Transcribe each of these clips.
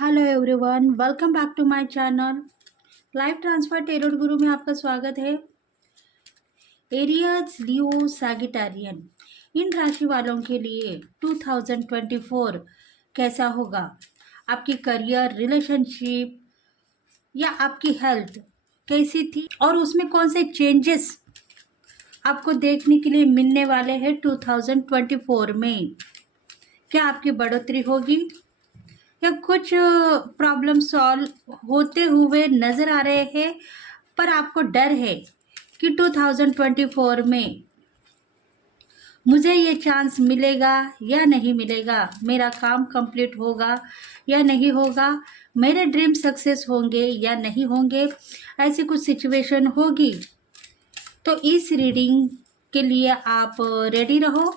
Hello everyone, welcome back to my channel. Live transfer tarot guru में आपका स्वागत है। एरियस लियो सैगिटारियन इन राशि वालों के लिए 2024 कैसा होगा? आपकी करियर, रिलेशनशिप या आपकी हेल्थ कैसी थी और उसमें कौन से चेंजेस आपको देखने के लिए मिलने वाले हैं 2024 में? क्या आपकी बढ़ोतरी होगी या कुछ प्रॉब्लम सॉल्व होते हुए नज़र आ रहे हैं, पर आपको डर है कि 2024 में मुझे ये चांस मिलेगा या नहीं मिलेगा, मेरा काम कंप्लीट होगा या नहीं होगा, मेरे ड्रीम सक्सेस होंगे या नहीं होंगे, ऐसी कुछ सिचुएशन होगी। तो इस रीडिंग के लिए आप रेडी रहो,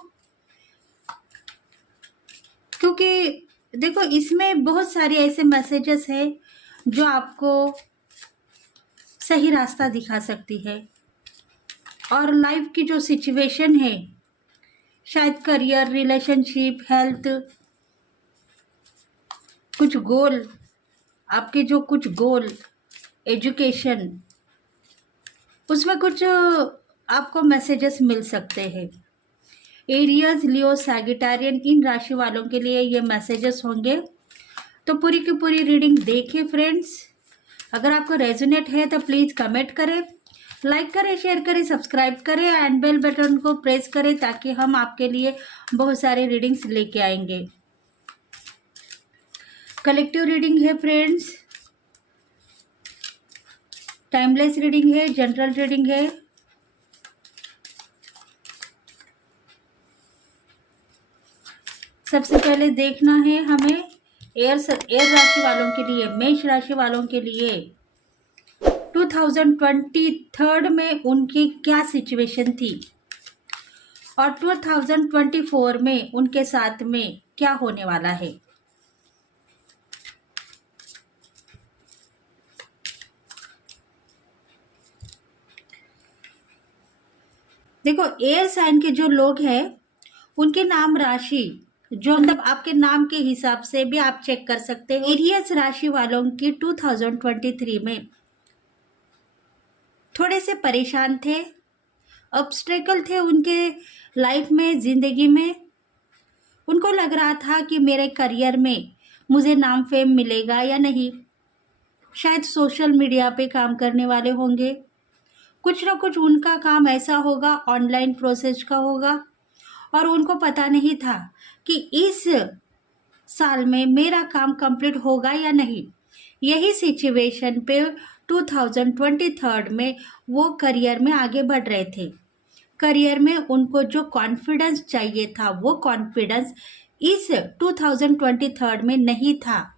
क्योंकि देखो इसमें बहुत सारे ऐसे मैसेजेस हैं जो आपको सही रास्ता दिखा सकती है। और लाइफ की जो सिचुएशन है, शायद करियर, रिलेशनशिप, हेल्थ, कुछ गोल, आपके जो कुछ गोल, एजुकेशन, उसमें कुछ आपको मैसेजेस मिल सकते हैं। एरियस लियो सैगिटारियन इन राशि वालों के लिए ये मैसेजेस होंगे। तो पूरी की पूरी रीडिंग देखिए फ्रेंड्स। अगर आपको रेजोनेट है तो प्लीज़ कमेंट करें, लाइक करें, शेयर करें, सब्सक्राइब करें एंड बेल बटन को प्रेस करें, ताकि हम आपके लिए बहुत सारे रीडिंग्स लेके आएंगे। कलेक्टिव रीडिंग है फ्रेंड्स, टाइमलेस रीडिंग है, जनरल रीडिंग है। सबसे पहले देखना है हमें एयर राशि वालों के लिए, मेष राशि वालों के लिए 2023 में उनकी क्या सिचुएशन थी और 2024 में उनके साथ में क्या होने वाला है। देखो एयर साइन के जो लोग हैं उनके नाम राशि, जो मतलब आपके नाम के हिसाब से भी आप चेक कर सकते हो। एरियस राशि वालों की 2023 में थोड़े से परेशान थे, ऑब्स्टेकल थे उनके लाइफ में, जिंदगी में। उनको लग रहा था कि मेरे करियर में मुझे नाम फेम मिलेगा या नहीं। शायद सोशल मीडिया पे काम करने वाले होंगे, कुछ ना कुछ उनका काम ऐसा होगा, ऑनलाइन प्रोसेस का होगा, और उनको पता नहीं था कि इस साल में मेरा काम कंप्लीट होगा या नहीं। यही सिचुएशन पे 2023 में वो करियर में आगे बढ़ रहे थे। करियर में उनको जो कॉन्फिडेंस चाहिए था, वो कॉन्फिडेंस इस 2023 में नहीं था,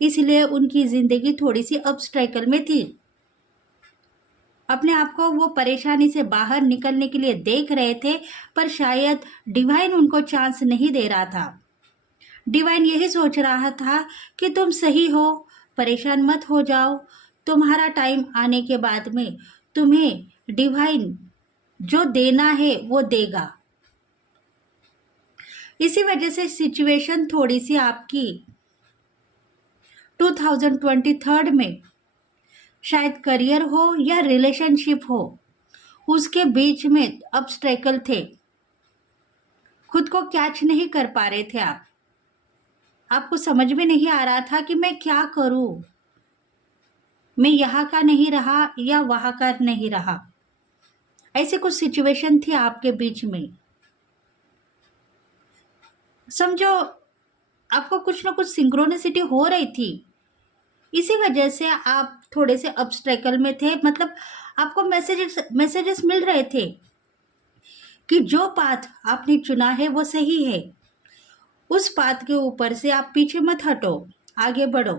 इसलिए उनकी ज़िंदगी थोड़ी सी ऑब्स्टेकल में थी। अपने आप को वो परेशानी से बाहर निकलने के लिए देख रहे थे, पर शायद डिवाइन उनको चांस नहीं दे रहा था। डिवाइन यही सोच रहा था कि तुम सही हो, परेशान मत हो जाओ, तुम्हारा टाइम आने के बाद में तुम्हें डिवाइन जो देना है वो देगा। इसी वजह से सिचुएशन थोड़ी सी आपकी 2023 में शायद करियर हो या रिलेशनशिप हो, उसके बीच में ऑब्स्टेकल थे। खुद को कैच नहीं कर पा रहे थे आप, आपको समझ में नहीं आ रहा था कि मैं क्या करूं, मैं यहाँ का नहीं रहा या वहाँ का नहीं रहा। ऐसे कुछ सिचुएशन थी आपके बीच में। समझो आपको कुछ ना कुछ सिंक्रोनिसिटी हो रही थी, इसी वजह से आप थोड़े से ऑब्स्टेकल में थे। मतलब आपको मैसेजेस मिल रहे थे कि जो पाथ आपने चुना है वो सही है, उस पाथ के ऊपर से आप पीछे मत हटो, आगे बढ़ो।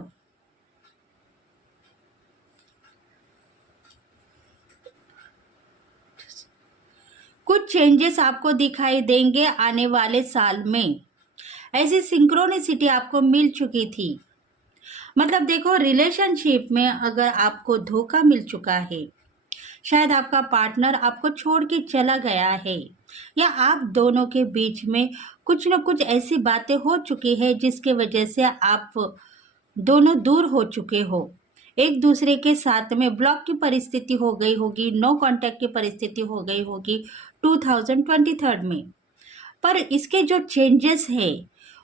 कुछ चेंजेस आपको दिखाई देंगे आने वाले साल में। ऐसी सिंक्रोनिसिटी आपको मिल चुकी थी। मतलब देखो, रिलेशनशिप में अगर आपको धोखा मिल चुका है, शायद आपका पार्टनर आपको छोड़ के चला गया है, या आप दोनों के बीच में कुछ न कुछ ऐसी बातें हो चुकी है जिसके वजह से आप दोनों दूर हो चुके हो, एक दूसरे के साथ में ब्लॉक की परिस्थिति हो गई होगी, नो कांटेक्ट की परिस्थिति हो गई होगी 2023 में। पर इसके जो चेंजेस है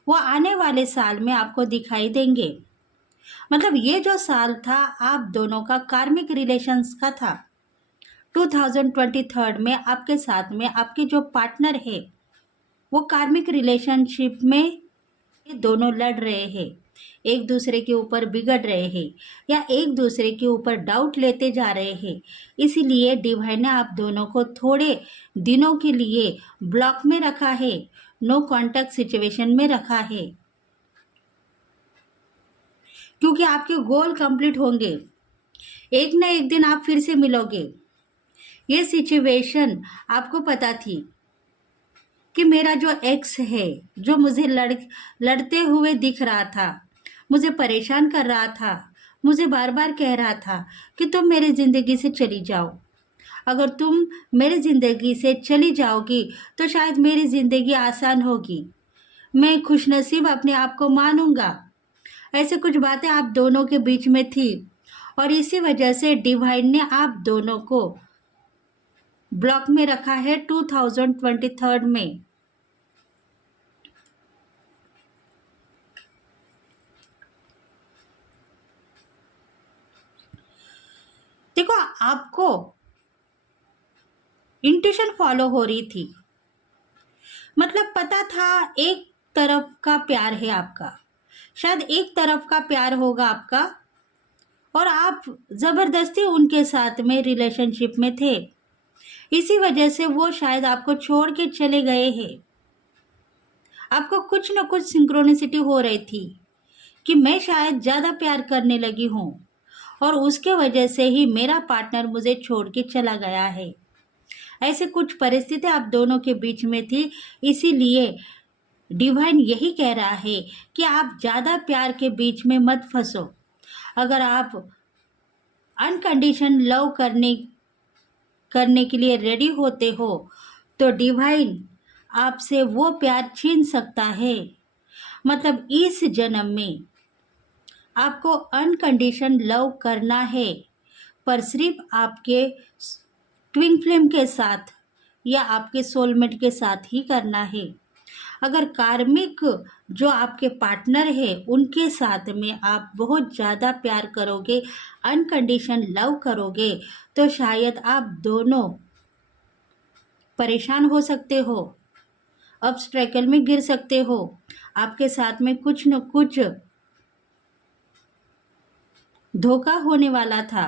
वो आने वाले साल में आपको दिखाई देंगे। मतलब ये जो साल था आप दोनों का कार्मिक रिलेशंस का था। 2023 में आपके साथ में आपके जो पार्टनर है वो कार्मिक रिलेशनशिप में ये दोनों लड़ रहे हैं, एक दूसरे के ऊपर बिगड़ रहे हैं या एक दूसरे के ऊपर डाउट लेते जा रहे हैं। इसीलिए डिवाइन ने आप दोनों को थोड़े दिनों के लिए ब्लॉक में रखा है, नो कांटेक्ट सिचुएशन में रखा है, क्योंकि आपके गोल कंप्लीट होंगे। एक ना एक दिन आप फिर से मिलोगे। ये सिचुएशन आपको पता थी कि मेरा जो एक्स है, जो मुझे लड़ते हुए दिख रहा था, मुझे परेशान कर रहा था, मुझे बार बार कह रहा था कि तुम मेरी ज़िंदगी से चली जाओ। अगर तुम मेरी ज़िंदगी से चली जाओगी तो शायद मेरी ज़िंदगी आसान होगी, मैं खुशनसीब अपने आप को मानूंगा। ऐसे कुछ बातें आप दोनों के बीच में थी और इसी वजह से डिवाइन ने आप दोनों को ब्लॉक में रखा है 2023 में। देखो, आपको इंट्यूशन फॉलो हो रही थी, मतलब पता था एक तरफ का प्यार है आपका, शायद एक तरफ का प्यार होगा आपका और आप ज़बरदस्ती उनके साथ में रिलेशनशिप में थे। इसी वजह से वो शायद आपको छोड़ के चले गए हैं। आपको कुछ न कुछ सिंक्रोनिसिटी हो रही थी कि मैं शायद ज़्यादा प्यार करने लगी हूँ और उसके वजह से ही मेरा पार्टनर मुझे छोड़ के चला गया है। ऐसे कुछ परिस्थिति आप दोनों के बीच में थी। इसीलिए डिवाइन यही कह रहा है कि आप ज़्यादा प्यार के बीच में मत फंसो। अगर आप अनकंडीशन लव करने के लिए रेडी होते हो तो डिवाइन आपसे वो प्यार छीन सकता है। मतलब इस जन्म में आपको अनकंडीशन लव करना है, पर सिर्फ आपके ट्विन फ्लेम के साथ या आपके सोलमेट के साथ ही करना है। अगर कार्मिक जो आपके पार्टनर है उनके साथ में आप बहुत ज़्यादा प्यार करोगे, अनकंडीशन लव करोगे, तो शायद आप दोनों परेशान हो सकते हो, ऑब्स्टेकल में गिर सकते हो। आपके साथ में कुछ न कुछ धोखा होने वाला था,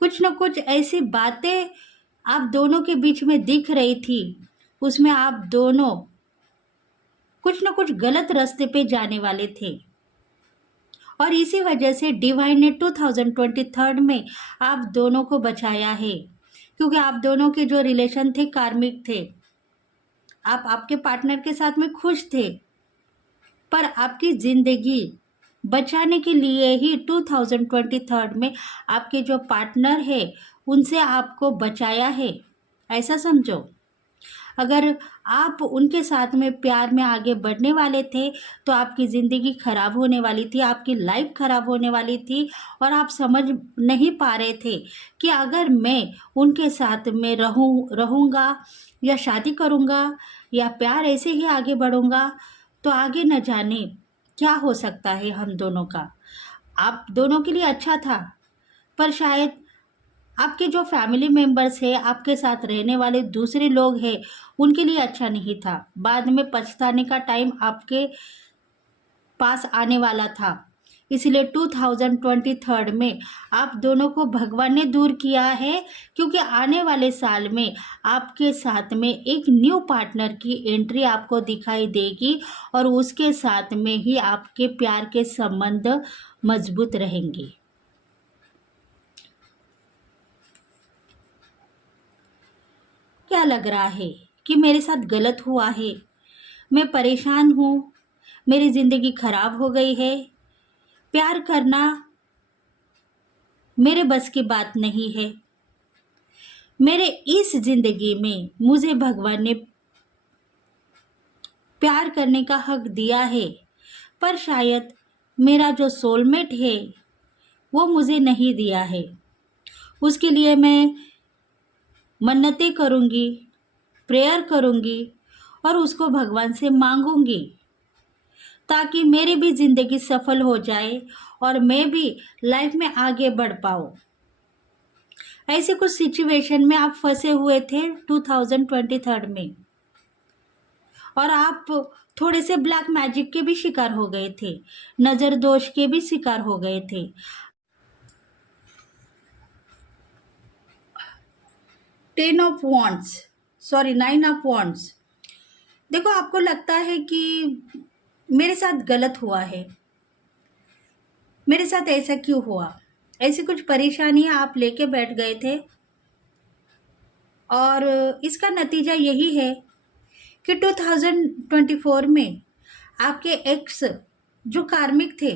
कुछ न कुछ ऐसी बातें आप दोनों के बीच में दिख रही थी, उसमें आप दोनों कुछ न कुछ गलत रास्ते पे जाने वाले थे। और इसी वजह से डिवाइन ने 2023 में आप दोनों को बचाया है, क्योंकि आप दोनों के जो रिलेशन थे कार्मिक थे। आप आपके पार्टनर के साथ में खुश थे, पर आपकी ज़िंदगी बचाने के लिए ही 2023 में आपके जो पार्टनर है उनसे आपको बचाया है, ऐसा समझो। अगर आप उनके साथ में प्यार में आगे बढ़ने वाले थे तो आपकी ज़िंदगी खराब होने वाली थी, आपकी लाइफ खराब होने वाली थी और आप समझ नहीं पा रहे थे कि अगर मैं उनके साथ में रहूँगा या शादी करूँगा या प्यार ऐसे ही आगे बढ़ूँगा तो आगे न जाने क्या हो सकता है हम दोनों का। आप दोनों के लिए अच्छा था, पर शायद आपके जो फैमिली मेम्बर्स हैं, आपके साथ रहने वाले दूसरे लोग हैं, उनके लिए अच्छा नहीं था। बाद में पछताने का टाइम आपके पास आने वाला था। इसलिए 2023 में आप दोनों को भगवान ने दूर किया है, क्योंकि आने वाले साल में आपके साथ में एक न्यू पार्टनर की एंट्री आपको दिखाई देगी और उसके साथ में ही आपके प्यार के संबंध मजबूत रहेंगे। क्या लग रहा है कि मेरे साथ गलत हुआ है, मैं परेशान हूँ, मेरी ज़िंदगी खराब हो गई है, प्यार करना मेरे बस की बात नहीं है, मेरे इस ज़िंदगी में मुझे भगवान ने प्यार करने का हक दिया है, पर शायद मेरा जो सोलमेट है वो मुझे नहीं दिया है। उसके लिए मैं मन्नतें करूँगी, प्रेयर करूँगी और उसको भगवान से मांगूँगी ताकि मेरी भी ज़िंदगी सफल हो जाए और मैं भी लाइफ में आगे बढ़ पाऊँ। ऐसे कुछ सिचुएशन में आप फंसे हुए थे 2023 में, और आप थोड़े से ब्लैक मैजिक के भी शिकार हो गए थे, नज़र दोष के भी शिकार हो गए थे। 9 ऑफ वॉन्ड्स। देखो, आपको लगता है कि मेरे साथ गलत हुआ है, मेरे साथ ऐसा क्यों हुआ, ऐसी कुछ परेशानियां आप लेके बैठ गए थे। और इसका नतीजा यही है कि 2024 में आपके एक्स जो कार्मिक थे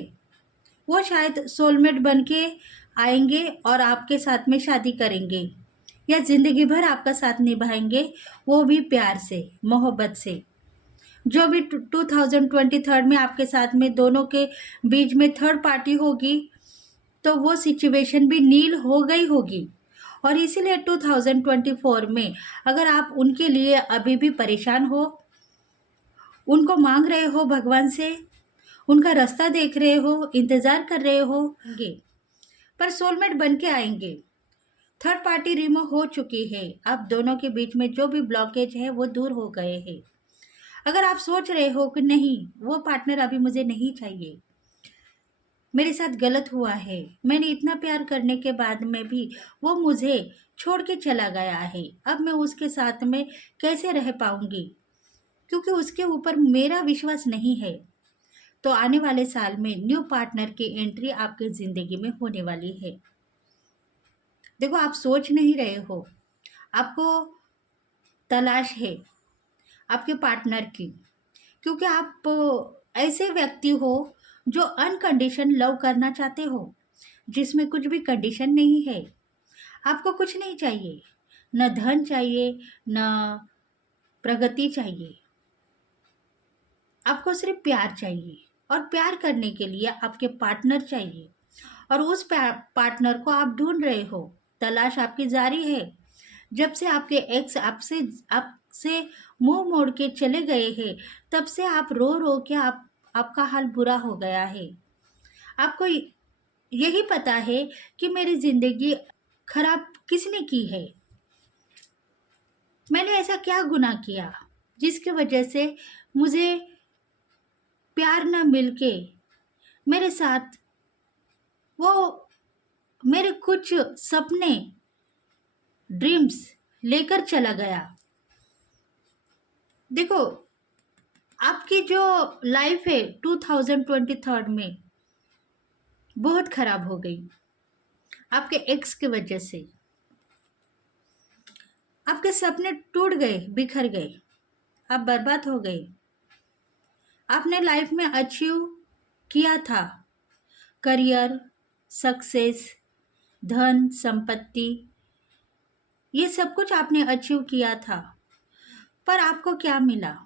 वो शायद सोलमेट बन के आएंगे और आपके साथ में शादी करेंगे या ज़िंदगी भर आपका साथ निभाएंगे, वो भी प्यार से, मोहब्बत से। जो भी 2023 में आपके साथ में दोनों के बीच में थर्ड पार्टी होगी तो वो सिचुएशन भी नील हो गई होगी। और इसीलिए 2024 में अगर आप उनके लिए अभी भी परेशान हो, उनको मांग रहे हो भगवान से, उनका रास्ता देख रहे हो, इंतज़ार कर रहे हो, पर सोलमेट बन के आएंगे। थर्ड पार्टी रिमूव हो चुकी है, आप दोनों के बीच में जो भी ब्लॉकेज है वो दूर हो गए हैं। अगर आप सोच रहे हो कि नहीं, वो पार्टनर अभी मुझे नहीं चाहिए, मेरे साथ गलत हुआ है, मैंने इतना प्यार करने के बाद में भी वो मुझे छोड़ के चला गया है, अब मैं उसके साथ में कैसे रह पाऊंगी, क्योंकि उसके ऊपर मेरा विश्वास नहीं है, तो आने वाले साल में न्यू पार्टनर की एंट्री आपकी ज़िंदगी में होने वाली है। देखो, आप सोच नहीं रहे हो, आपको तलाश है आपके पार्टनर की, क्योंकि आप ऐसे व्यक्ति हो जो अनकंडीशन लव करना चाहते हो, जिसमें कुछ भी कंडीशन नहीं है। आपको कुछ नहीं चाहिए, न धन चाहिए, न प्रगति चाहिए, आपको सिर्फ प्यार चाहिए। और प्यार करने के लिए आपके पार्टनर चाहिए, और उस पार्टनर को आप ढूंढ रहे हो, तलाश आपकी जारी है। जब से आपके एक्स आपसे मुंह मोड़ के चले गए हैं, तब से आप रो रो के आपका हाल बुरा हो गया है। आपको यही पता है कि मेरी जिंदगी खराब किसने की है, मैंने ऐसा क्या गुनाह किया जिसकी वजह से मुझे प्यार न मिलके मेरे साथ वो मेरे कुछ सपने, ड्रीम्स लेकर चला गया। देखो, आपकी जो लाइफ है 2023 में बहुत खराब हो गई आपके एक्स की वजह से। आपके सपने टूट गए, बिखर गए, आप बर्बाद हो गए। आपने लाइफ में अचीव किया था करियर, सक्सेस, धन, संपत्ति, ये सब कुछ आपने अचीव किया था, पर आपको क्या मिला?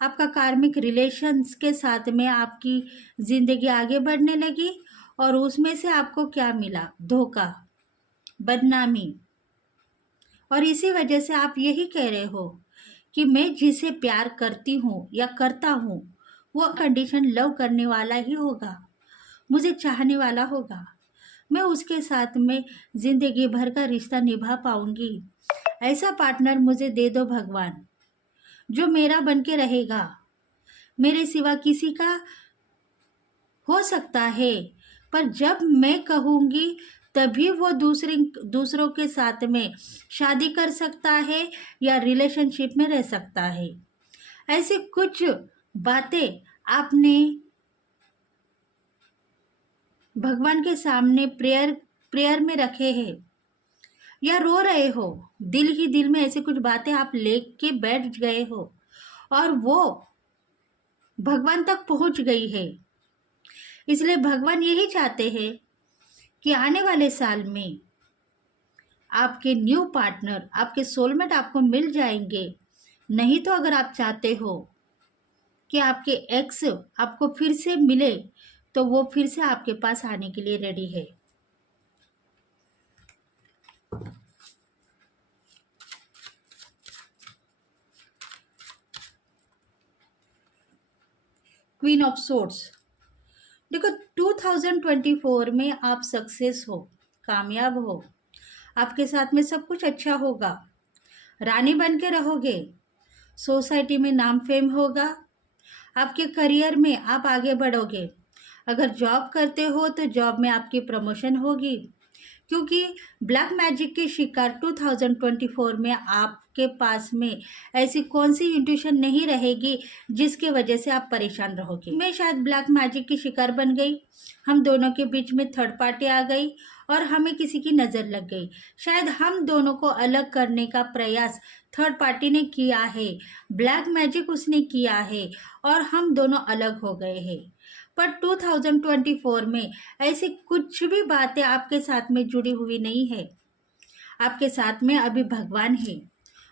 आपका कार्मिक रिलेशंस के साथ में आपकी ज़िंदगी आगे बढ़ने लगी, और उसमें से आपको क्या मिला? धोखा, बदनामी। और इसी वजह से आप यही कह रहे हो कि मैं जिसे प्यार करती हूँ या करता हूँ वो कंडीशन लव करने वाला ही होगा, मुझे चाहने वाला होगा, मैं उसके साथ में ज़िंदगी भर का रिश्ता निभा पाऊंगी। ऐसा पार्टनर मुझे दे दो भगवान, जो मेरा बन के रहेगा, मेरे सिवा किसी का हो सकता है, पर जब मैं कहूँगी तभी वो दूसरों के साथ में शादी कर सकता है या रिलेशनशिप में रह सकता है। ऐसे कुछ बातें आपने भगवान के सामने प्रेयर में रखे हैं, या रो रहे हो दिल ही दिल में, ऐसे कुछ बातें आप लेके बैठ गए हो और वो भगवान तक पहुंच गई है। इसलिए भगवान यही चाहते हैं कि आने वाले साल में आपके न्यू पार्टनर, आपके सोलमेट आपको मिल जाएंगे। नहीं तो अगर आप चाहते हो कि आपके एक्स आपको फिर से मिले तो वो फिर से आपके पास आने के लिए रेडी है। Queen of swords. देखो 2024 में आप सक्सेस हो, कामयाब हो, आपके साथ में सब कुछ अच्छा होगा, रानी बन के रहोगे, सोसाइटी में नाम फेम होगा, आपके करियर में आप आगे बढ़ोगे। अगर जॉब करते हो तो जॉब में आपकी प्रमोशन होगी, क्योंकि ब्लैक मैजिक के शिकार 2024 में आपके पास में ऐसी कौन सी इंट्यूशन नहीं रहेगी जिसके वजह से आप परेशान रहोगे। मैं शायद ब्लैक मैजिक की शिकार बन गई, हम दोनों के बीच में थर्ड पार्टी आ गई और हमें किसी की नज़र लग गई। शायद हम दोनों को अलग करने का प्रयास थर्ड पार्टी ने किया है, ब्लैक मैजिक उसने किया है और हम दोनों अलग हो गए हैं। पर 2024 में ऐसी कुछ भी बातें आपके साथ में जुड़ी हुई नहीं है। आपके साथ में अभी भगवान है,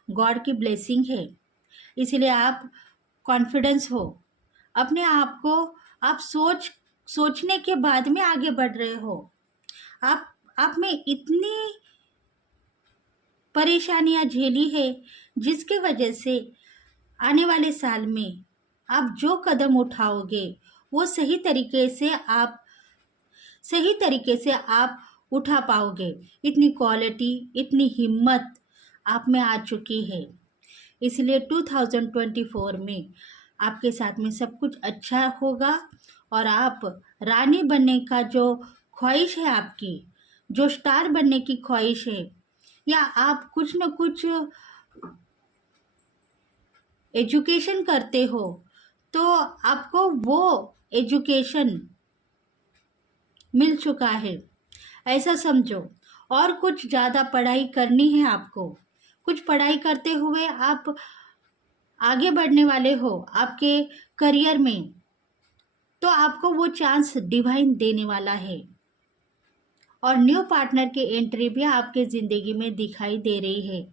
गॉड की ब्लेसिंग है, इसलिए आप कॉन्फिडेंस हो, अपने आप को आप सोचने के बाद में आगे बढ़ रहे हो। आप में इतनी परेशानियां झेली है जिसके वजह से आने वाले साल में आप जो कदम उठाओगे वो सही तरीके से आप उठा पाओगे। इतनी क्वालिटी, इतनी हिम्मत आप में आ चुकी है, इसलिए 2024 में आपके साथ में सब कुछ अच्छा होगा और आप रानी बनने का जो ख्वाहिश है, आपकी जो स्टार बनने की ख्वाहिश है, या आप कुछ न कुछ एजुकेशन करते हो तो आपको वो एजुकेशन मिल चुका है, ऐसा समझो। और कुछ ज़्यादा पढ़ाई करनी है आपको, कुछ पढ़ाई करते हुए आप आगे बढ़ने वाले हो आपके करियर में, तो आपको वो चांस डिवाइन देने वाला है और न्यू पार्टनर की एंट्री भी आपके ज़िंदगी में दिखाई दे रही है।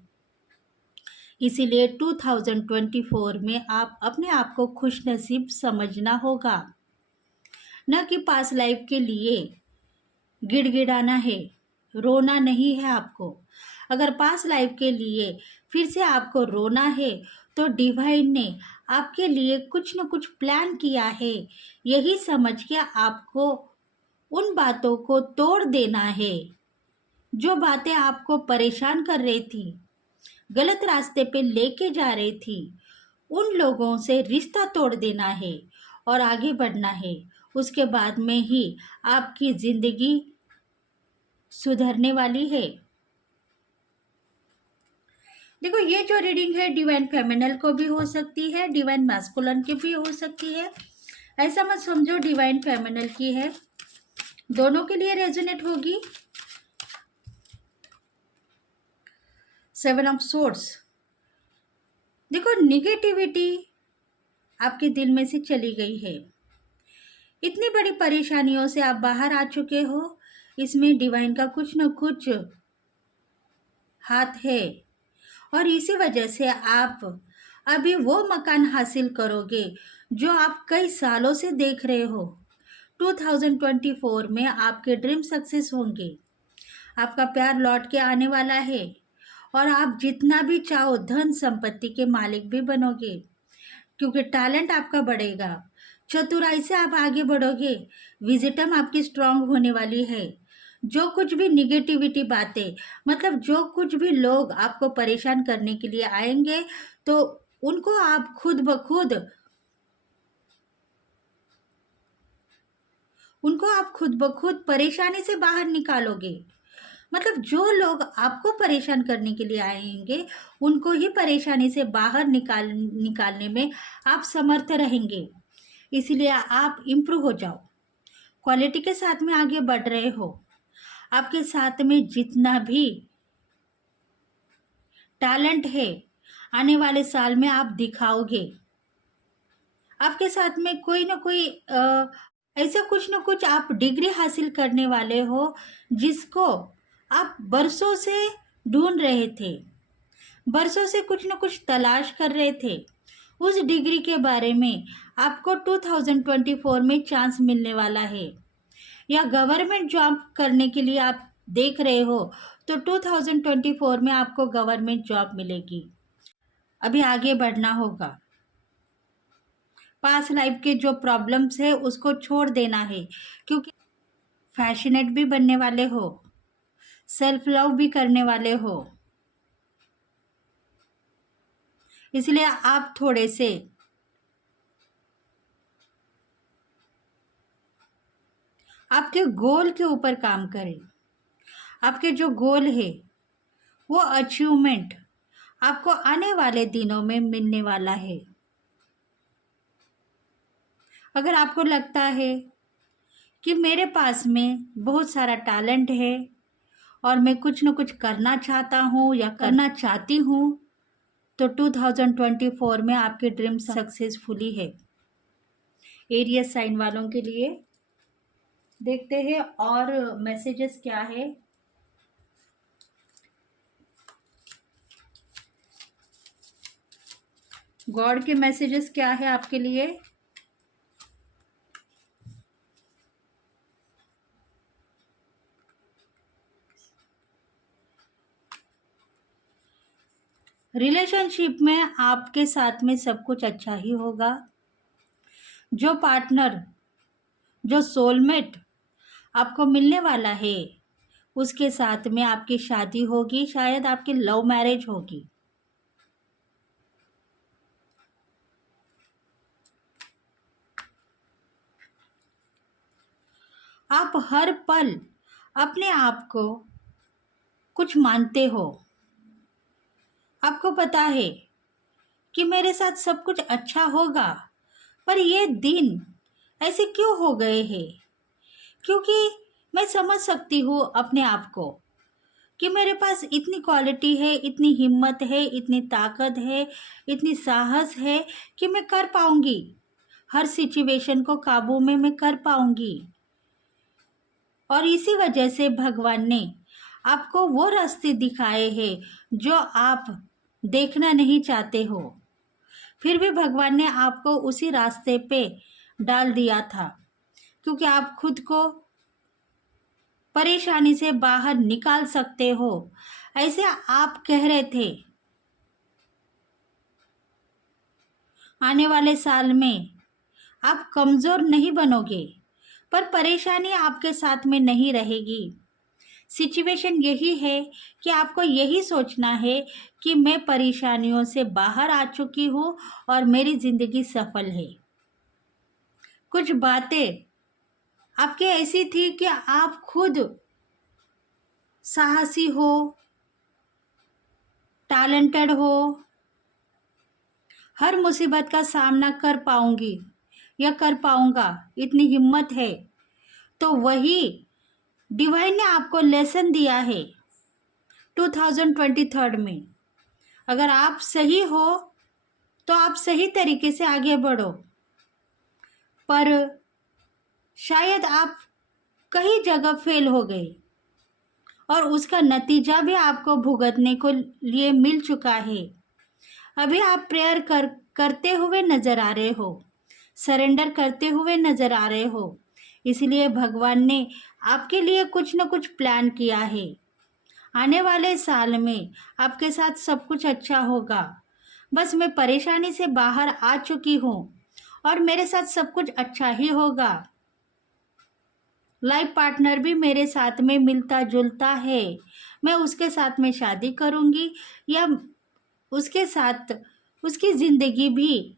इसीलिए 2024 में आप अपने आप को खुश नसीब समझना होगा, न कि पास लाइफ के लिए गिड़गिड़ाना है, रोना नहीं है आपको। अगर पास लाइफ के लिए फिर से आपको रोना है तो डिवाइन ने आपके लिए कुछ न कुछ प्लान किया है, यही समझ के आपको उन बातों को तोड़ देना है जो बातें आपको परेशान कर रही थी, गलत रास्ते पे लेके जा रही थी। उन लोगों से रिश्ता तोड़ देना है और आगे बढ़ना है। उसके बाद में ही आपकी ज़िंदगी सुधरने वाली है। देखो, ये जो रीडिंग है डिवाइन फेमिनल को भी हो सकती है, डिवाइन मैस्कुलिन की भी हो सकती है। ऐसा मत समझो डिवाइन फेमिनल की है, दोनों के लिए रेजोनेट होगी। 7 ऑफ सोर्ड्स। देखो, निगेटिविटी आपके दिल में से चली गई है, इतनी बड़ी परेशानियों से आप बाहर आ चुके हो, इसमें डिवाइन का कुछ न कुछ हाथ है और इसी वजह से आप अभी वो मकान हासिल करोगे जो आप कई सालों से देख रहे हो। 2024 में आपके ड्रीम सक्सेस होंगे, आपका प्यार लौट के आने वाला है और आप जितना भी चाहो धन संपत्ति के मालिक भी बनोगे, क्योंकि टैलेंट आपका बढ़ेगा, चतुराई से आप आगे बढ़ोगे, विजडम आपकी स्ट्रांग होने वाली है। जो कुछ भी निगेटिविटी बातें, मतलब जो कुछ भी लोग आपको परेशान करने के लिए आएंगे तो उनको आप खुद ब खुद परेशानी से बाहर निकालोगे। मतलब जो लोग आपको परेशान करने के लिए आएंगे उनको ही परेशानी से बाहर निकालने में आप समर्थ रहेंगे। इसलिए आप इम्प्रूव हो जाओ, क्वालिटी के साथ में आगे बढ़ रहे हो। आपके साथ में जितना भी टैलेंट है आने वाले साल में आप दिखाओगे। आपके साथ में कोई ना कोई ऐसा कुछ ना कुछ आप डिग्री हासिल करने वाले हो जिसको आप बरसों से ढूंढ रहे थे, बरसों से कुछ ना कुछ तलाश कर रहे थे, उस डिग्री के बारे में आपको 2024 में चांस मिलने वाला है, या गवर्नमेंट जॉब करने के लिए आप देख रहे हो तो 2024 में आपको गवर्नमेंट जॉब मिलेगी। अभी आगे बढ़ना होगा। पास्ट लाइफ के जो प्रॉब्लम्स है उसको छोड़ देना है, क्योंकि फैशनेट भी बनने वाले हो, सेल्फ लव भी करने वाले हो, इसलिए आप थोड़े से आपके गोल के ऊपर काम करें। आपके जो गोल है वो अचीवमेंट आपको आने वाले दिनों में मिलने वाला है। अगर आपको लगता है कि मेरे पास में बहुत सारा टैलेंट है और मैं कुछ न कुछ करना चाहता हूँ या करना चाहती हूँ, तो 2024 में आपकी ड्रीम सक्सेसफुली है। एरियस साइन वालों के लिए देखते हैं और मैसेजेस क्या है। गॉड के मैसेजेस क्या है आपके लिए। रिलेशनशिप में आपके साथ में सब कुछ अच्छा ही होगा। जो पार्टनर, जो सोलमेट आपको मिलने वाला है उसके साथ में आपकी शादी होगी, शायद आपकी लव मैरिज होगी। आप हर पल अपने आप को कुछ मानते हो। आपको पता है कि मेरे साथ सब कुछ अच्छा होगा, पर ये दिन ऐसे क्यों हो गए हैं? क्योंकि मैं समझ सकती हूँ अपने आप को कि मेरे पास इतनी क्वालिटी है, इतनी हिम्मत है, इतनी ताकत है, इतनी साहस है कि मैं कर पाऊंगी। हर सिचुएशन को काबू में मैं कर पाऊंगी। और इसी वजह से भगवान ने आपको वो रास्ते दिखाए हैं जो आप देखना नहीं चाहते हो, फिर भी भगवान ने आपको उसी रास्ते पे डाल दिया था, क्योंकि आप खुद को परेशानी से बाहर निकाल सकते हो, ऐसे आप कह रहे थे। आने वाले साल में आप कमज़ोर नहीं बनोगे, पर परेशानी आपके साथ में नहीं रहेगी। सिचुएशन यही है कि आपको यही सोचना है कि मैं परेशानियों से बाहर आ चुकी हूँ और मेरी ज़िंदगी सफल है। कुछ बातें आपके ऐसी थी कि आप खुद साहसी हो, टैलेंटेड हो, हर मुसीबत का सामना कर पाऊंगी या कर पाऊंगा, इतनी हिम्मत है। तो वही डिवाइन ने आपको लेसन दिया है 2023 में। अगर आप सही हो तो आप सही तरीके से आगे बढ़ो, पर शायद आप कई जगह फेल हो गए और उसका नतीजा भी आपको भुगतने को लिए मिल चुका है। अभी आप प्रेयर करते हुए नज़र आ रहे हो, सरेंडर करते हुए नज़र आ रहे हो, इसलिए भगवान ने आपके लिए कुछ न कुछ प्लान किया है। आने वाले साल में आपके साथ सब कुछ अच्छा होगा। बस मैं परेशानी से बाहर आ चुकी हूँ और मेरे साथ सब कुछ अच्छा ही होगा। लाइफ पार्टनर भी मेरे साथ में मिलता जुलता है, मैं उसके साथ में शादी करूँगी या उसके साथ उसकी ज़िंदगी भी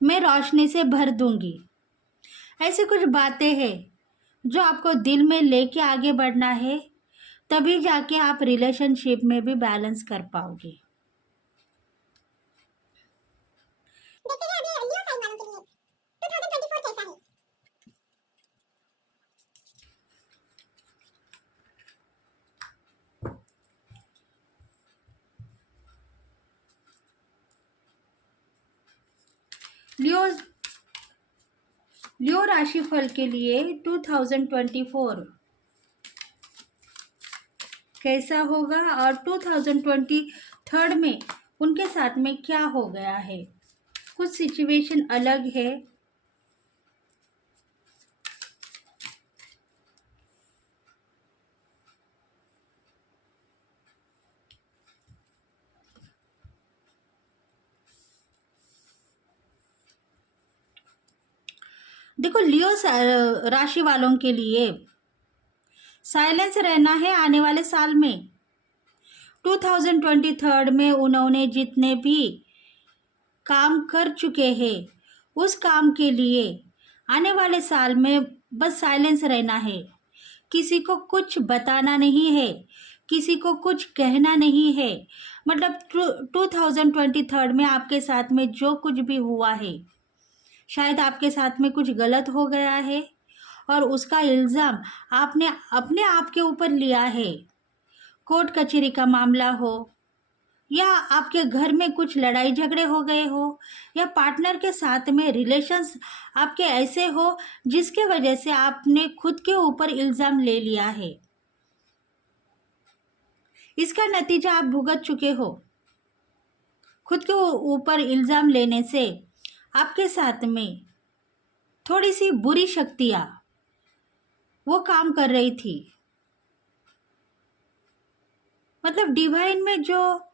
मैं रोशनी से भर दूंगी। ऐसी कुछ बातें हैं जो आपको दिल में लेके आगे बढ़ना है, तभी जाके आप रिलेशनशिप में भी बैलेंस कर पाओगे। देखते हैं अभी लियो साइन वालों के लिए 2024 कैसा है। लियो राशिफल के लिए 2024 कैसा होगा और 2023 में उनके साथ में क्या हो गया है, कुछ सिचुएशन अलग है। देखो लियो राशि वालों के लिए साइलेंस रहना है आने वाले साल में। 2023 में उन्होंने जितने भी काम कर चुके हैं उस काम के लिए आने वाले साल में बस साइलेंस रहना है। किसी को कुछ बताना नहीं है, किसी को कुछ कहना नहीं है। मतलब 2023 में आपके साथ में जो कुछ भी हुआ है, शायद आपके साथ में कुछ गलत हो गया है और उसका इल्ज़ाम आपने अपने आप के ऊपर लिया है। कोर्ट कचहरी का मामला हो, या आपके घर में कुछ लड़ाई झगड़े हो गए हो, या पार्टनर के साथ में रिलेशंस आपके ऐसे हो जिसके वजह से आपने खुद के ऊपर इल्ज़ाम ले लिया है। इसका नतीजा आप भुगत चुके हो। खुद के ऊपर इल्ज़ाम लेने से आपके साथ में थोड़ी सी बुरी शक्तियाँ वो काम कर रही थी। मतलब डिवाइन में जो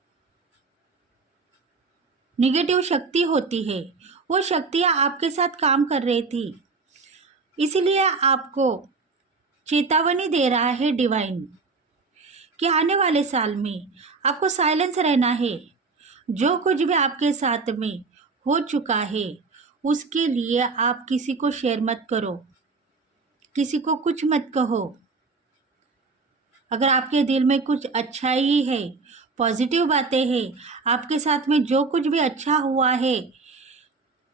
निगेटिव शक्ति होती है वो शक्तियाँ आपके साथ काम कर रही थी। इसीलिए आपको चेतावनी दे रहा है डिवाइन कि आने वाले साल में आपको साइलेंस रहना है। जो कुछ भी आपके साथ में हो चुका है उसके लिए आप किसी को शेयर मत करो, किसी को कुछ मत कहो। अगर आपके दिल में कुछ अच्छाई है, पॉजिटिव बातें हैं, आपके साथ में जो कुछ भी अच्छा हुआ है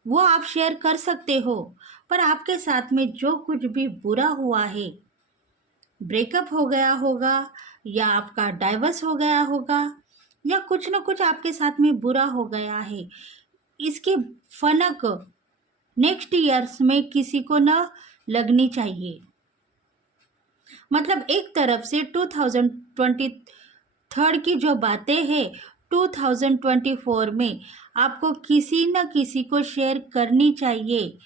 वो आप शेयर कर सकते हो। पर आपके साथ में जो कुछ भी बुरा हुआ है, ब्रेकअप हो गया होगा या आपका डाइवर्स हो गया होगा या कुछ ना कुछ आपके साथ में बुरा हो गया है, इसकी फनक नेक्स्ट ईयर्स में किसी को ना लगनी चाहिए। मतलब एक तरफ से 2023 की जो बातें हैं 2024 में आपको किसी न किसी को शेयर करनी चाहिए,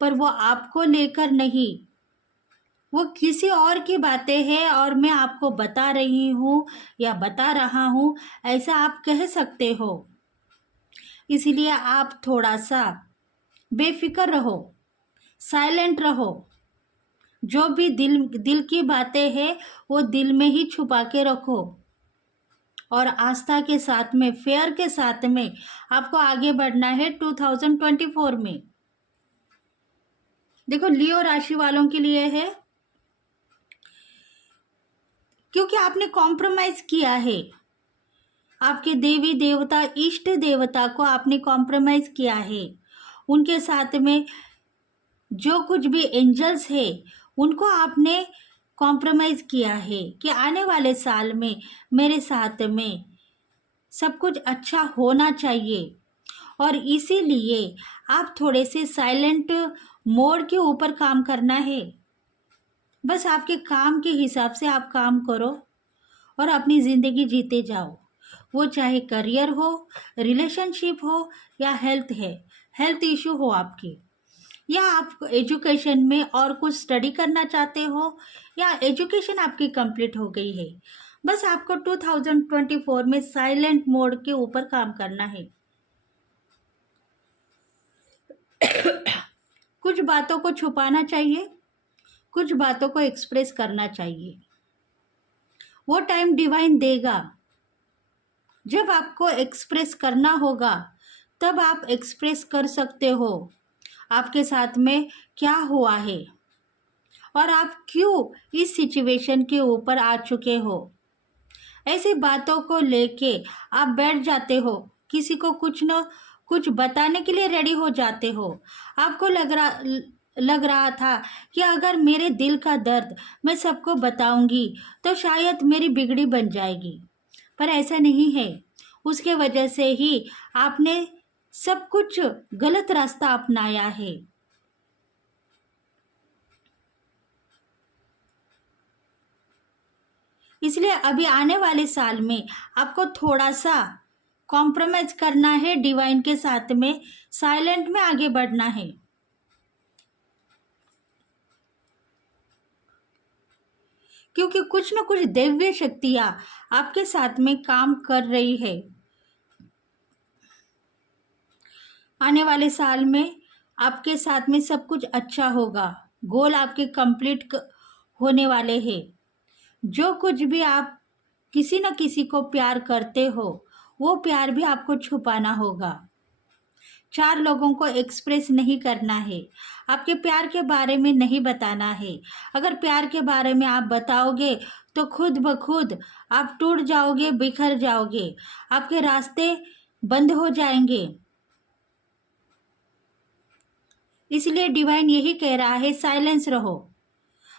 पर वो आपको लेकर नहीं, वो किसी और की बातें हैं और मैं आपको बता रही हूँ या बता रहा हूँ, ऐसा आप कह सकते हो। इसलिए आप थोड़ा सा बेफिक्र रहो, साइलेंट रहो। जो भी दिल की बातें हैं वो दिल में ही छुपा के रखो और आस्था के साथ में, फेयर के साथ में आपको आगे बढ़ना है 2024 में। देखो लियो राशि वालों के लिए है, क्योंकि आपने कॉम्प्रोमाइज किया है। आपके देवी देवता, इष्ट देवता को आपने कॉम्प्रोमाइज किया है। उनके साथ में जो कुछ भी एंजल्स है उनको आपने कॉम्प्रोमाइज़ किया है कि आने वाले साल में मेरे साथ में सब कुछ अच्छा होना चाहिए। और इसीलिए आप थोड़े से साइलेंट मोड के ऊपर काम करना है। बस आपके काम के हिसाब से आप काम करो और अपनी ज़िंदगी जीते जाओ। वो चाहे करियर हो, रिलेशनशिप हो या हेल्थ इशू हो आपकी, या आप एजुकेशन में और कुछ स्टडी करना चाहते हो या एजुकेशन आपकी कंप्लीट हो गई है, बस आपको 2024 में साइलेंट मोड के ऊपर काम करना है। कुछ बातों को छुपाना चाहिए, कुछ बातों को एक्सप्रेस करना चाहिए। वो टाइम डिवाइन देगा जब आपको एक्सप्रेस करना होगा, तब आप एक्सप्रेस कर सकते हो आपके साथ में क्या हुआ है और आप क्यों इस सिचुएशन के ऊपर आ चुके हो। ऐसी बातों को लेके आप बैठ जाते हो, किसी को कुछ न कुछ बताने के लिए रेडी हो जाते हो। आपको लग रहा था कि अगर मेरे दिल का दर्द मैं सबको बताऊंगी तो शायद मेरी बिगड़ी बन जाएगी, पर ऐसा नहीं है। उसके वजह से ही आपने सब कुछ गलत रास्ता अपनाया है। इसलिए अभी आने वाले साल में आपको थोड़ा सा कॉम्प्रोमाइज करना है डिवाइन के साथ में, साइलेंट में आगे बढ़ना है। क्योंकि कुछ न कुछ दिव्य शक्तियां आपके साथ में काम कर रही है। आने वाले साल में आपके साथ में सब कुछ अच्छा होगा, गोल आपके कंप्लीट होने वाले हैं। जो कुछ भी आप किसी न किसी को प्यार करते हो, वो प्यार भी आपको छुपाना होगा, 4 लोगों को एक्सप्रेस नहीं करना है, आपके प्यार के बारे में नहीं बताना है। अगर प्यार के बारे में आप बताओगे तो खुद ब खुद आप टूट जाओगे, बिखर जाओगे, आपके रास्ते बंद हो जाएंगे। इसलिए डिवाइन यही कह रहा है, साइलेंस रहो।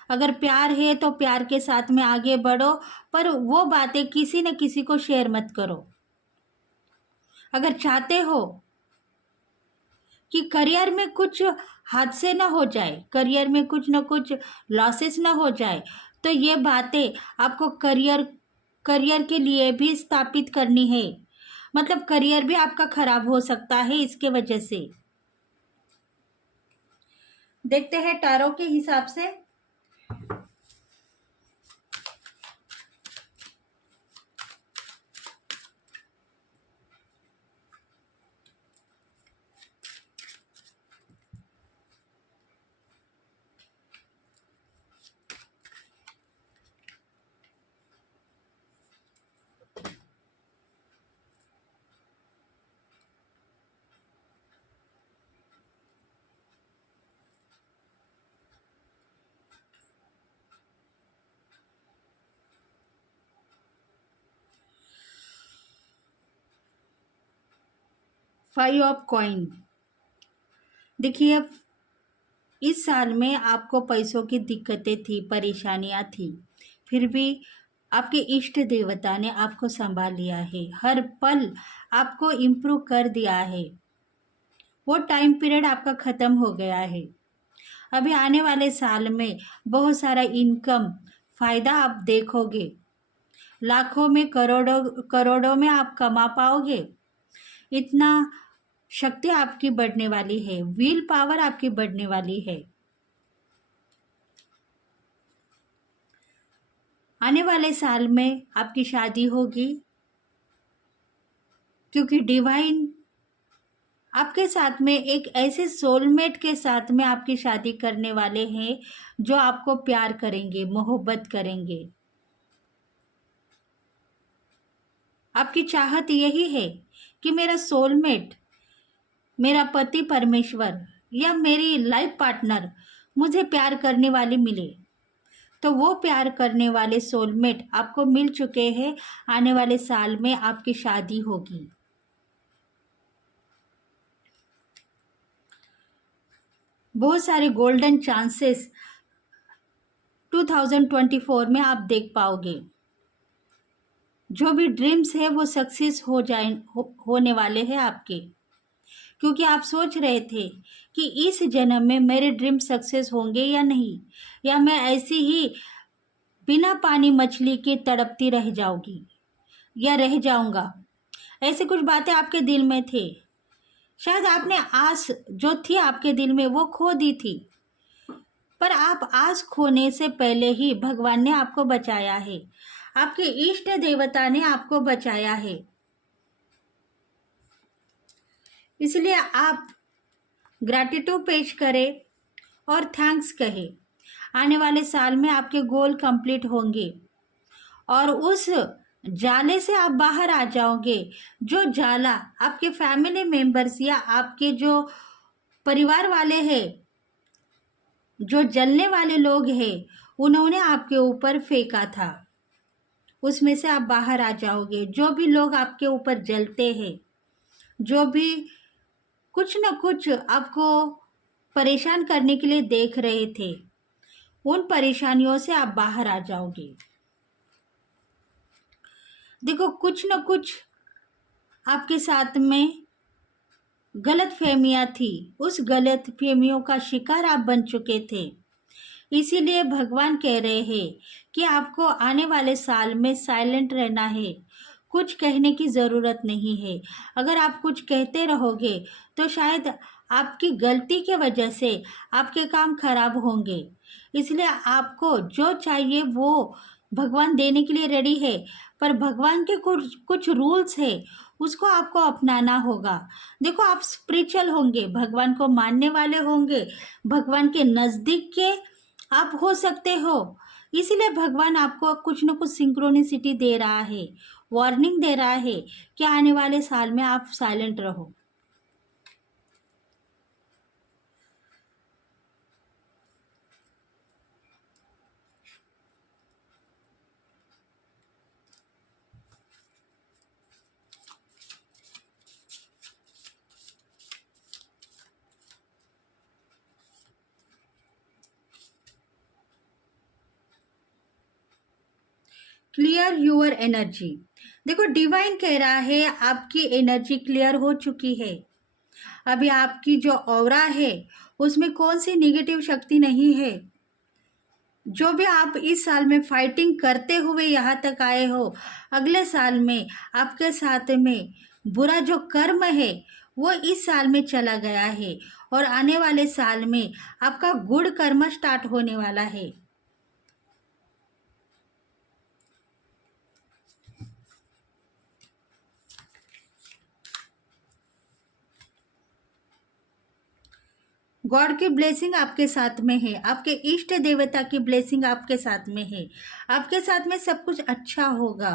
अगर प्यार है तो प्यार के साथ में आगे बढ़ो, पर वो बातें किसी न किसी को शेयर मत करो। अगर चाहते हो कि करियर में कुछ हादसे ना हो जाए, करियर में कुछ न कुछ लॉसेस ना हो जाए, तो ये बातें आपको करियर के लिए भी स्थापित करनी है। मतलब करियर भी आपका खराब हो सकता है इसके वजह से। देखते हैं टैरो के हिसाब से। Five of coin. देखिए, इस साल में आपको पैसों की दिक्कतें थी, परेशानियां थी, फिर भी आपके इष्ट देवता ने आपको संभाल लिया है, हर पल आपको इम्प्रूव कर दिया है। वो टाइम पीरियड आपका ख़त्म हो गया है। अभी आने वाले साल में बहुत सारा इनकम फ़ायदा आप देखोगे, लाखों में करोड़ों करोड़ों में आप कमा पाओगे। इतना शक्ति आपकी बढ़ने वाली है, विल पावर आपकी बढ़ने वाली है। आने वाले साल में आपकी शादी होगी, क्योंकि डिवाइन आपके साथ में एक ऐसे सोलमेट के साथ में आपकी शादी करने वाले हैं जो आपको प्यार करेंगे, मोहब्बत करेंगे। आपकी चाहत यही है कि मेरा सोलमेट, मेरा पति परमेश्वर या मेरी लाइफ पार्टनर मुझे प्यार करने वाली मिले। तो वो प्यार करने वाले सोलमेट आपको मिल चुके हैं। आने वाले साल में आपकी शादी होगी। बहुत सारे गोल्डन चांसेस 2024 में आप देख पाओगे। जो भी ड्रीम्स है वो सक्सेस होने वाले हैं आपके। क्योंकि आप सोच रहे थे कि इस जन्म में मेरे ड्रीम सक्सेस होंगे या नहीं, या मैं ऐसी ही बिना पानी मछली के तड़पती रह जाऊंगी या रह जाऊंगा। ऐसे कुछ बातें आपके दिल में थे। शायद आपने आस जो थी आपके दिल में वो खो दी थी, पर आप आस खोने से पहले ही भगवान ने आपको बचाया है, आपके इष्ट देवता ने आपको बचाया है। इसलिए आप ग्रैटिट्यूड पेश करें और थैंक्स कहें। आने वाले साल में आपके गोल कंप्लीट होंगे और उस जाले से आप बाहर आ जाओगे। जो जाला आपके फैमिली मेंबर्स या आपके जो परिवार वाले हैं, जो जलने वाले लोग हैं, उन्होंने आपके ऊपर फेंका था, उसमें से आप बाहर आ जाओगे। जो भी लोग आपके ऊपर जलते हैं, जो भी कुछ न कुछ आपको परेशान करने के लिए देख रहे थे, उन परेशानियों से आप बाहर आ जाओगे। देखो, कुछ न कुछ आपके साथ में गलत फहमियाँ थी, उस गलत फहमियों का शिकार आप बन चुके थे। इसीलिए भगवान कह रहे हैं कि आपको आने वाले साल में साइलेंट रहना है, कुछ कहने की ज़रूरत नहीं है। अगर आप कुछ कहते रहोगे तो शायद आपकी गलती के वजह से आपके काम खराब होंगे। इसलिए आपको जो चाहिए वो भगवान देने के लिए रेडी है, पर भगवान के कुछ कुछ रूल्स है, उसको आपको अपनाना होगा। देखो, आप स्पिरिचुअल होंगे, भगवान को मानने वाले होंगे, भगवान के नज़दीक के आप हो सकते हो। इसीलिए भगवान आपको कुछ न कुछ सिंक्रोनिसिटी दे रहा है, वार्निंग दे रहा है कि आने वाले साल में आप साइलेंट रहो। Clear your energy. देखो, डिवाइन कह रहा है आपकी एनर्जी क्लियर हो चुकी है। अभी आपकी जो ऑरा है उसमें कौन सी निगेटिव शक्ति नहीं है। जो भी आप इस साल में फाइटिंग करते हुए यहाँ तक आए हो, अगले साल में आपके साथ में बुरा जो कर्म है वो इस साल में चला गया है, और आने वाले साल में आपका गुड कर्म स्टार्ट होने वाला है। गॉड की ब्लेसिंग आपके साथ में है, आपके इष्ट देवता की ब्लेसिंग आपके साथ में है। आपके साथ में सब कुछ अच्छा होगा,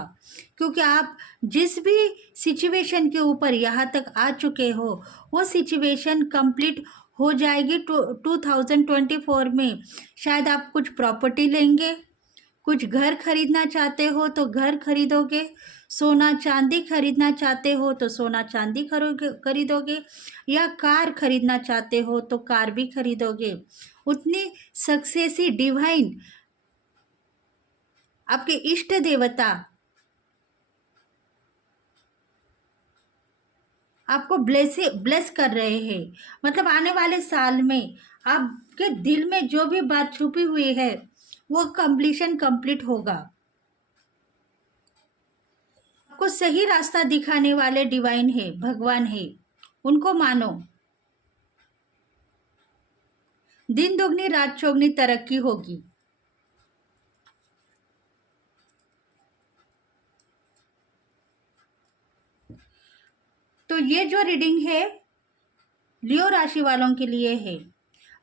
क्योंकि आप जिस भी सिचुएशन के ऊपर यहाँ तक आ चुके हो वो सिचुएशन कंप्लीट हो जाएगी 2024 में। शायद आप कुछ प्रॉपर्टी लेंगे, कुछ घर खरीदना चाहते हो तो घर खरीदोगे, सोना चांदी खरीदना चाहते हो तो सोना चांदी खरीदोगे, या कार खरीदना चाहते हो तो कार भी खरीदोगे। उतनी सक्सेसी डिवाइन आपके इष्ट देवता आपको ब्लेस कर रहे हैं। मतलब आने वाले साल में आपके दिल में जो भी बात छुपी हुई है वो कंप्लीट होगा। आपको सही रास्ता दिखाने वाले डिवाइन है, भगवान है, उनको मानो। दिन दोगुनी रात चौगुनी तरक्की होगी। तो ये जो रीडिंग है लियो राशि वालों के लिए है।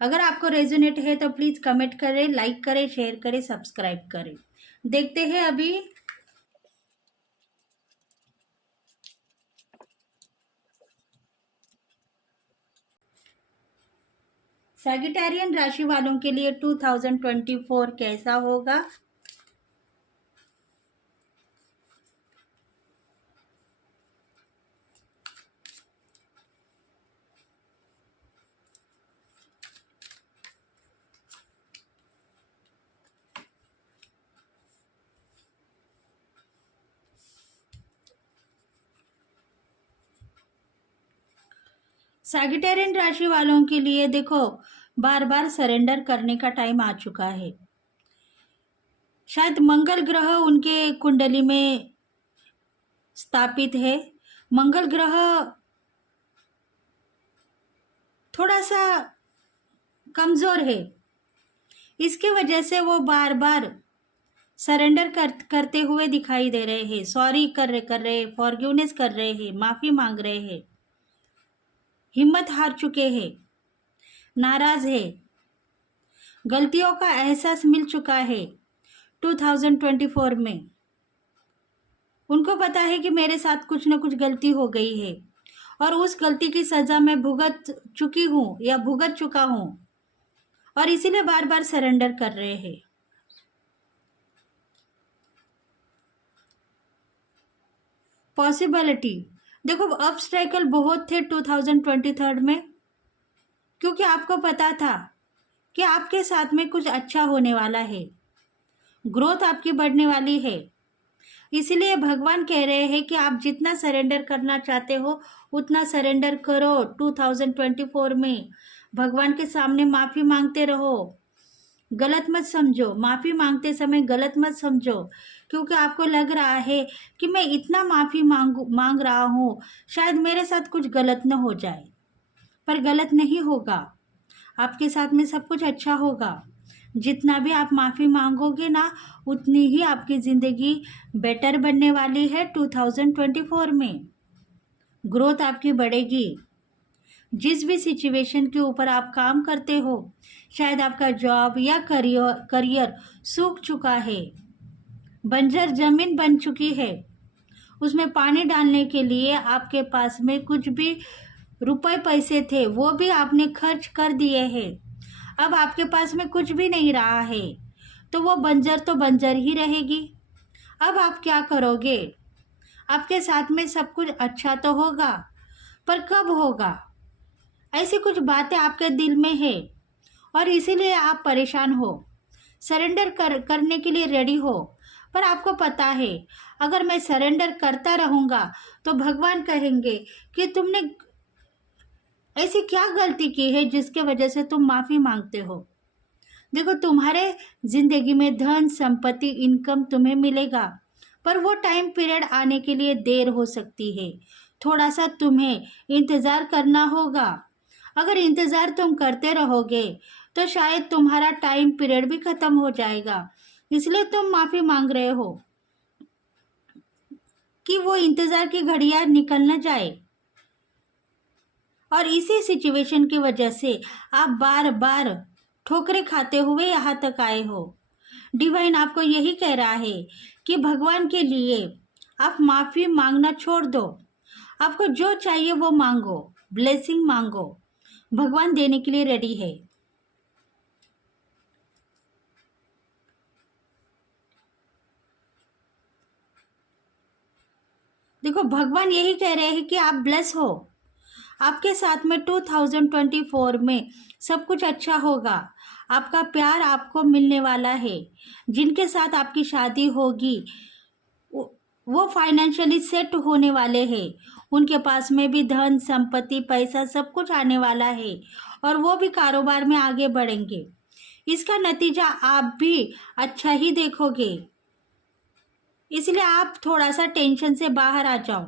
अगर आपको रेजोनेट है तो प्लीज कमेंट करें, लाइक करें, शेयर करें, सब्सक्राइब करें। देखते हैं अभी सैगिटेरियन राशि वालों के लिए 2024 कैसा होगा। सैगिटेरियन राशि वालों के लिए देखो, बार बार सरेंडर करने का टाइम आ चुका है। शायद मंगल ग्रह उनके कुंडली में स्थापित है। मंगल ग्रह थोड़ा सा कमजोर है, इसके वजह से वो बार बार सरेंडर करते हुए दिखाई दे रहे हैं। सॉरी कर रहे, फॉरगिवनेस कर रहे हैं, माफी मांग रहे हैं, हिम्मत हार चुके हैं, नाराज है, गलतियों का एहसास मिल चुका है। 2024 में उनको पता है कि मेरे साथ कुछ न कुछ गलती हो गई है, और उस गलती की सजा मैं भुगत चुकी हूँ या भुगत चुका हूँ, और इसीलिए बार बार सरेंडर कर रहे हैं। पॉसिबिलिटी देखो, ऑब्स्टेकल बहुत थे 2023 में, क्योंकि आपको पता था कि आपके साथ में कुछ अच्छा होने वाला है, ग्रोथ आपकी बढ़ने वाली है। इसीलिए भगवान कह रहे हैं कि आप जितना सरेंडर करना चाहते हो उतना सरेंडर करो। 2024 में भगवान के सामने माफ़ी मांगते रहो, गलत मत समझो, माफ़ी मांगते समय गलत मत समझो, क्योंकि आपको लग रहा है कि मैं इतना माफ़ी मांग रहा हूँ, शायद मेरे साथ कुछ गलत न हो जाए। पर गलत नहीं होगा, आपके साथ में सब कुछ अच्छा होगा। जितना भी आप माफ़ी मांगोगे ना, उतनी ही आपकी ज़िंदगी बेटर बनने वाली है 2024 में। ग्रोथ आपकी बढ़ेगी। जिस भी सिचुएशन के ऊपर आप काम करते हो, शायद आपका जॉब या करियर सूख चुका है, बंजर जमीन बन चुकी है, उसमें पानी डालने के लिए आपके पास में कुछ भी रुपए पैसे थे, वो भी आपने खर्च कर दिए हैं। अब आपके पास में कुछ भी नहीं रहा है, तो वो बंजर तो बंजर ही रहेगी। अब आप क्या करोगे? आपके साथ में सब कुछ अच्छा तो होगा, पर कब होगा? ऐसी कुछ बातें आपके दिल में है और इसीलिए आप परेशान हो, सरेंडर करने के लिए रेडी हो। पर आपको पता है, अगर मैं सरेंडर करता रहूँगा तो भगवान कहेंगे कि तुमने ऐसी क्या गलती की है जिसके वजह से तुम माफ़ी मांगते हो। देखो, तुम्हारे ज़िंदगी में धन संपत्ति इनकम तुम्हें मिलेगा, पर वो टाइम पीरियड आने के लिए देर हो सकती है। थोड़ा सा तुम्हें इंतज़ार करना होगा। अगर इंतज़ार तुम करते रहोगे तो शायद तुम्हारा टाइम पीरियड भी ख़त्म हो जाएगा। इसलिए तुम माफ़ी मांग रहे हो कि वो इंतज़ार की घड़ियाँ निकल न जाए। और इसी सिचुएशन की वजह से आप बार बार ठोकरें खाते हुए यहाँ तक आए हो। डिवाइन आपको यही कह रहा है कि भगवान के लिए आप माफ़ी मांगना छोड़ दो। आपको जो चाहिए वो मांगो, ब्लेसिंग मांगो, भगवान देने के लिए रेडी है। देखो, भगवान यही कह रहे हैं कि आप ब्लेस हो। आपके साथ में 2024 में सब कुछ अच्छा होगा। आपका प्यार आपको मिलने वाला है। जिनके साथ आपकी शादी होगी वो फाइनेंशियली सेट होने वाले हैं। उनके पास में भी धन संपत्ति पैसा सब कुछ आने वाला है और वो भी कारोबार में आगे बढ़ेंगे। इसका नतीजा आप भी अच्छा ही देखोगे। इसलिए आप थोड़ा सा टेंशन से बाहर आ जाओ,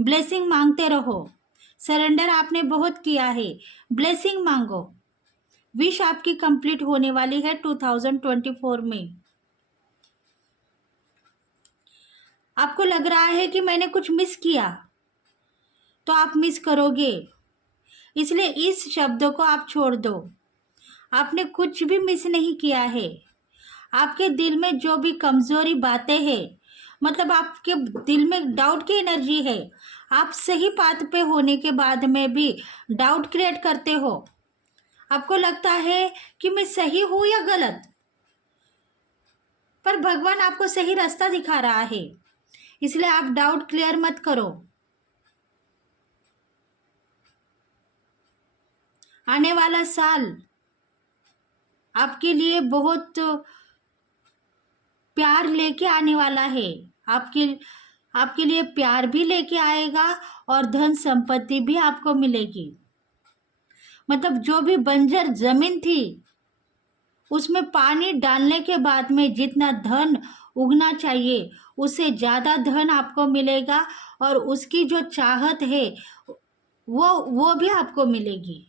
ब्लेसिंग मांगते रहो। सरेंडर आपने बहुत किया है, ब्लेसिंग मांगो। विश आपकी कंप्लीट होने वाली है 2024 में। आपको लग रहा है कि मैंने कुछ मिस किया, तो आप मिस करोगे। इसलिए इस शब्द को आप छोड़ दो। आपने कुछ भी मिस नहीं किया है। आपके दिल में जो भी कमज़ोरी बातें हैं, मतलब आपके दिल में डाउट की एनर्जी है, आप सही पाथ पे होने के बाद में भी डाउट क्रिएट करते हो। आपको लगता है कि मैं सही हूँ या गलत, पर भगवान आपको सही रास्ता दिखा रहा है। इसलिए आप डाउट क्लियर मत करो। आने वाला साल आपके लिए बहुत प्यार लेके आने वाला है। आपके आपके लिए प्यार भी लेके आएगा और धन संपत्ति भी आपको मिलेगी। मतलब जो भी बंजर जमीन थी, उसमें पानी डालने के बाद में जितना धन उगना चाहिए, उससे ज़्यादा धन आपको मिलेगा और उसकी जो चाहत है वो भी आपको मिलेगी।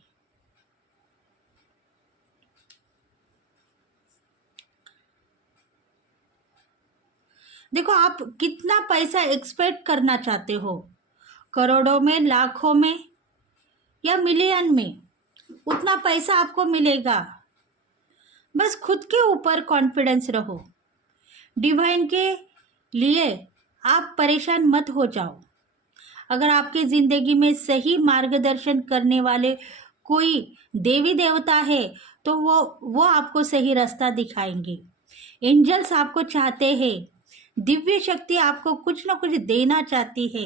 देखो, आप कितना पैसा एक्सपेक्ट करना चाहते हो, करोड़ों में, लाखों में या मिलियन में, उतना पैसा आपको मिलेगा। बस खुद के ऊपर कॉन्फिडेंस रहो। डिवाइन के लिए आप परेशान मत हो जाओ। अगर आपके ज़िंदगी में सही मार्गदर्शन करने वाले कोई देवी देवता है, तो वो आपको सही रास्ता दिखाएंगे। एंजल्स आपको चाहते हैं, दिव्य शक्ति आपको कुछ ना कुछ देना चाहती है,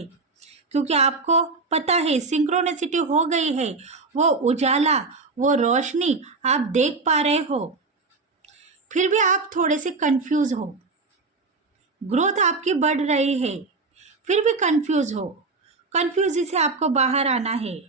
क्योंकि आपको पता है सिंक्रोनिसिटी हो गई है। वो उजाला, वो रोशनी आप देख पा रहे हो, फिर भी आप थोड़े से कंफ्यूज हो। ग्रोथ आपकी बढ़ रही है, फिर भी कंफ्यूज हो। कंफ्यूजी से आपको बाहर आना है।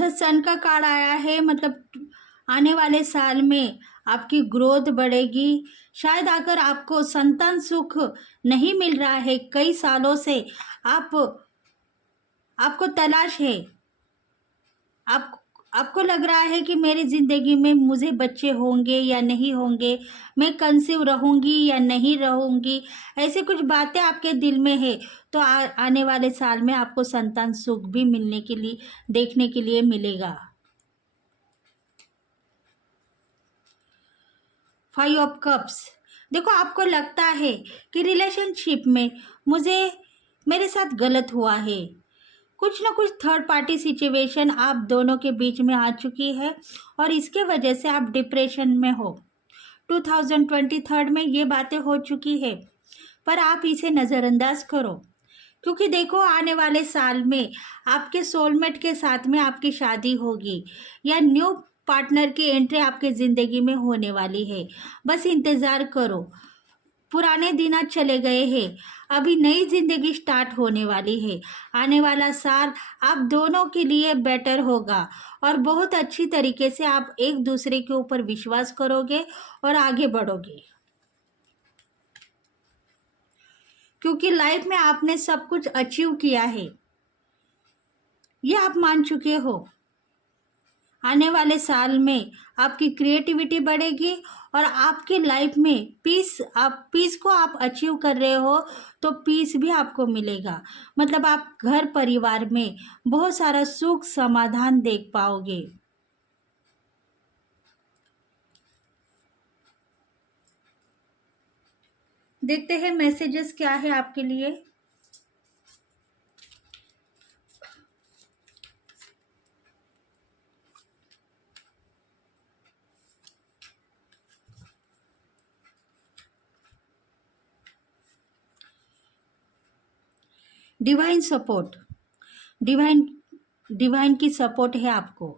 द सन का कार्ड आया है, मतलब आने वाले साल में आपकी ग्रोथ बढ़ेगी। शायद अगर आपको संतान सुख नहीं मिल रहा है कई सालों से, आपको तलाश है, आप आपको लग रहा है कि मेरी ज़िंदगी में मुझे बच्चे होंगे या नहीं होंगे, मैं कंसीव रहूँगी या नहीं रहूँगी, ऐसी कुछ बातें आपके दिल में है, तो आने वाले साल में आपको संतान सुख भी मिलने के लिए, देखने के लिए मिलेगा। 5 ऑफ कप्स, देखो आपको लगता है कि रिलेशनशिप में मेरे साथ गलत हुआ है, कुछ ना कुछ थर्ड पार्टी सिचुएशन आप दोनों के बीच में आ चुकी है और इसके वजह से आप डिप्रेशन में हो। 2023 में ये बातें हो चुकी है, पर आप इसे नज़रअंदाज करो, क्योंकि देखो आने वाले साल में आपके सोलमेट के साथ में आपकी शादी होगी या न्यू पार्टनर की एंट्री आपके ज़िंदगी में होने वाली है। बस इंतज़ार करो, पुराने दिन आज चले गए हैं, अभी नई ज़िंदगी स्टार्ट होने वाली है। आने वाला साल आप दोनों के लिए बेटर होगा और बहुत अच्छी तरीके से आप एक दूसरे के ऊपर विश्वास करोगे और आगे बढ़ोगे, क्योंकि लाइफ में आपने सब कुछ अचीव किया है, ये आप मान चुके हो। आने वाले साल में आपकी क्रिएटिविटी बढ़ेगी और आपकी लाइफ में पीस को आप अचीव कर रहे हो, तो पीस भी आपको मिलेगा। मतलब आप घर परिवार में बहुत सारा सुख समाधान देख पाओगे। देखते हैं मैसेजेस क्या है आपके लिए। डिवाइन सपोर्ट, डिवाइन की सपोर्ट है आपको।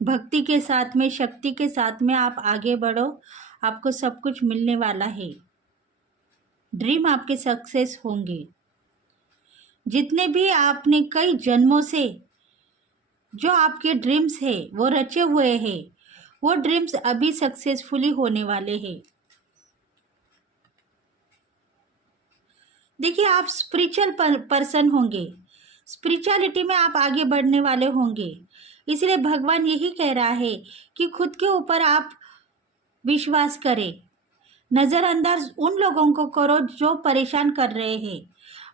भक्ति के साथ में, शक्ति के साथ में आप आगे बढ़ो, आपको सब कुछ मिलने वाला है। ड्रीम आपके सक्सेस होंगे। जितने भी आपने कई जन्मों से जो आपके ड्रीम्स है वो रचे हुए हैं, वो ड्रीम्स अभी सक्सेसफुली होने वाले हैं। देखिए आप स्पिरिचुअल पर्सन होंगे, स्पिरिचुअलिटी में आप आगे बढ़ने वाले होंगे, इसलिए भगवान यही कह रहा है कि खुद के ऊपर आप विश्वास करें। नज़रअंदाज उन लोगों को करो जो परेशान कर रहे हैं।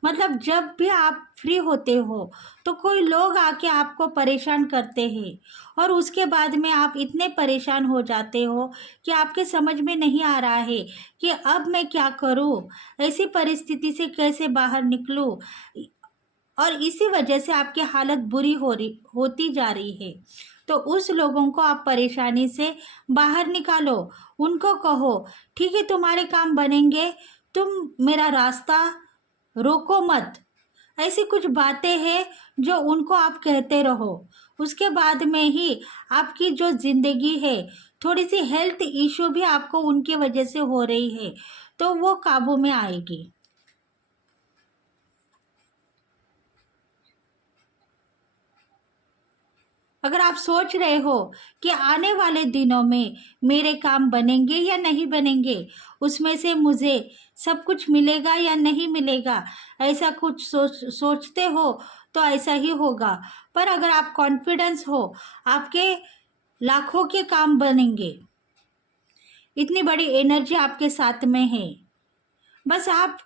मतलब जब भी आप फ्री होते हो तो कोई लोग आके आपको परेशान करते हैं और उसके बाद में आप इतने परेशान हो जाते हो कि आपके समझ में नहीं आ रहा है कि अब मैं क्या करूं, ऐसी परिस्थिति से कैसे बाहर निकलूं, और इसी वजह से आपकी हालत बुरी होती जा रही है। तो उस लोगों को आप परेशानी से बाहर निकालो, उनको कहो ठीक है तुम्हारे काम बनेंगे, तुम मेरा रास्ता रोको मत। ऐसी कुछ बातें हैं जो उनको आप कहते रहो। उसके बाद में ही आपकी जो ज़िंदगी है, थोड़ी सी हेल्थ इशू भी आपको उनकी वजह से हो रही है, तो वो काबू में आएगी। अगर आप सोच रहे हो कि आने वाले दिनों में मेरे काम बनेंगे या नहीं बनेंगे, उसमें से मुझे सब कुछ मिलेगा या नहीं मिलेगा, ऐसा कुछ सोचते हो तो ऐसा ही होगा। पर अगर आप कॉन्फिडेंस हो, आपके लाखों के काम बनेंगे, इतनी बड़ी एनर्जी आपके साथ में है। बस आप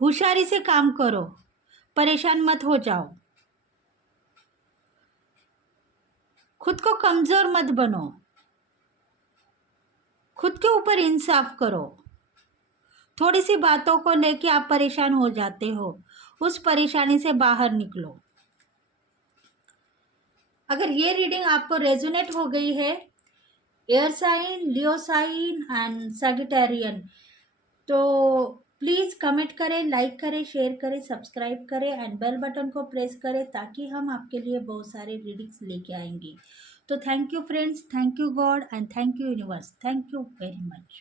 होशियारी से काम करो, परेशान मत हो जाओ, खुद को कमज़ोर मत बनो, खुद के ऊपर इंसाफ करो। थोड़ी सी बातों को लेके आप परेशान हो जाते हो, उस परेशानी से बाहर निकलो। अगर ये रीडिंग आपको रेजोनेट हो गई है, air sign, Leo sign and Sagittarian, तो प्लीज़ कमेंट करें, लाइक करें, शेयर करें, सब्सक्राइब करें एंड बेल बटन को प्रेस करें, ताकि हम आपके लिए बहुत सारे रीडिंग्स लेके आएंगे। तो thank you friends, thank you God and thank you universe, thank you very much.